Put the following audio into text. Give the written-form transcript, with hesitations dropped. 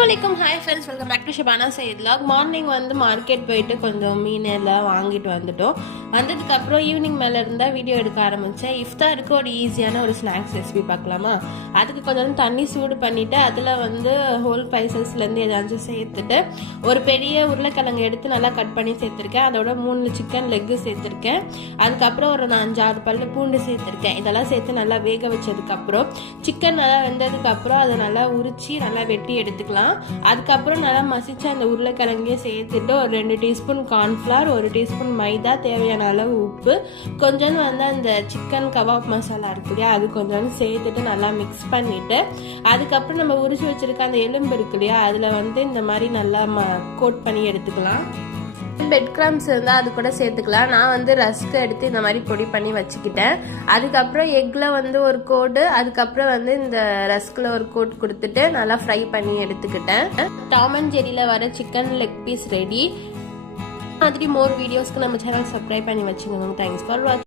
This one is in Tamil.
வணக்கம், hi friends, welcome back to Shabana side vlog. Morning வந்து மார்க்கெட் போயிட்டு கொஞ்சம் மீன் எல்லாம் வாங்கிட்டு வந்துட்டோம். வந்ததுக்கப்புறம் ஈவினிங் மேலே இருந்தால் வீடியோ எடுக்க ஆரம்பித்தேன். இஃப்தாருக்கு ஒரு ஈஸியான ஒரு ஸ்நாக்ஸ் ரெசிபி பார்க்கலாமா? அதுக்கு கொஞ்சம் தண்ணி சூடு பண்ணிவிட்டு அதில் வந்து ஹோல் ஸ்பைசஸ்லேருந்து ஏதாச்சும் சேர்த்துட்டு ஒரு பெரிய உருளைக்கிழங்கு எடுத்து நல்லா கட் பண்ணி சேர்த்துருக்கேன். அதோட 3 சிக்கன் லெக்கு சேர்த்துருக்கேன். அதுக்கப்புறம் ஒரு 5-6 பல்லு பூண்டு சேர்த்துருக்கேன். இதெல்லாம் சேர்த்து நல்லா வேக வச்சதுக்கப்புறம் சிக்கன் நல்லா வெந்ததுக்கப்புறம் அதை நல்லா உரித்து நல்லா வெட்டி எடுத்துக்கலாம். அதுக்கப்புறம் நல்லா மசிச்சு அந்த உருளைக்கிழங்கே சேர்த்துட்டு ஒரு 2 டீஸ்பூன் கார்ன்ஃப்ளவர், 1 டீஸ்பூன் மைதா, தேவையான அளவு உப்பு, கொஞ்சம் வந்து அந்த சிக்கன் கபாப் மசாலா இருக்கு இல்லையா, அது கொஞ்சம் சேர்த்துட்டு நல்லா மிக்ஸ் பண்ணிட்டு அதுக்கப்புறம் நம்ம உரிச்சு வச்சிருக்க அந்த எலும்பு இருக்கு இல்லையா, அதில் வந்து இந்த மாதிரி நல்லா கோட் பண்ணி எடுத்துக்கலாம். பெட் கிரம்ஸ் இருந்தால் அது கூட சேர்த்துக்கலாம். நான் வந்து ரஸ்க்கு எடுத்து இந்த மாதிரி பொடி பண்ணி வச்சுக்கிட்டேன். அதுக்கப்புறம் எக்கில் வந்து ஒரு கோடு, அதுக்கப்புறம் வந்து இந்த ரஸ்கில் ஒரு கோட் கொடுத்துட்டு நல்லா ஃப்ரை பண்ணி எடுத்துக்கிட்டேன். டாம் அண்ட் ஜெரியில் வர சிக்கன் லெக் பீஸ் ரெடி. மாதிரி மோர் வீடியோஸ்க்கு நம்ம சேனல் சப்ஸ்கிரைப் பண்ணி வச்சுக்கோங்க. தேங்க்ஸ் ஃபார் வாட்சிங்.